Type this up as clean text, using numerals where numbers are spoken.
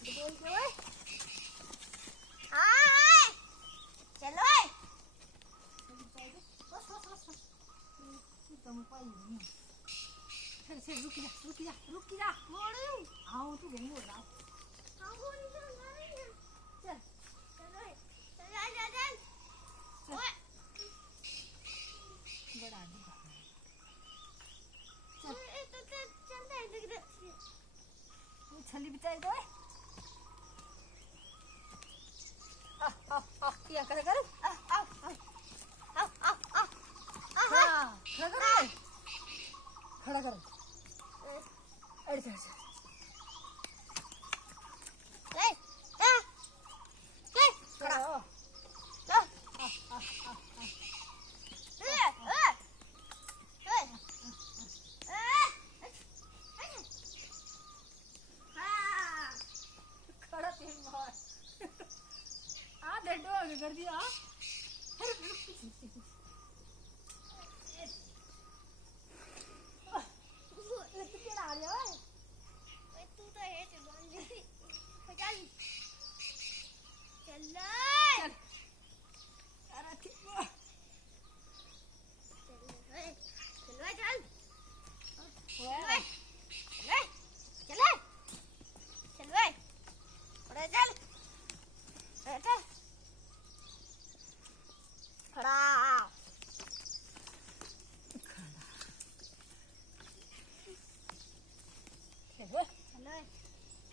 बोल के ओए हां चलो ओए बस बस बस तुम पाई नहीं फिर रुक जा मोड़ू आओ तू घूम रहा हां वो नहीं चल चल चल ओए चल ओए बड़ा दुखा चल तो चलता है देख ये छली बिचाई दो क्या करे कर खड़ा कर अरे चल ले खड़ा हो कर दिया तू तो है चल अरे ठीक चल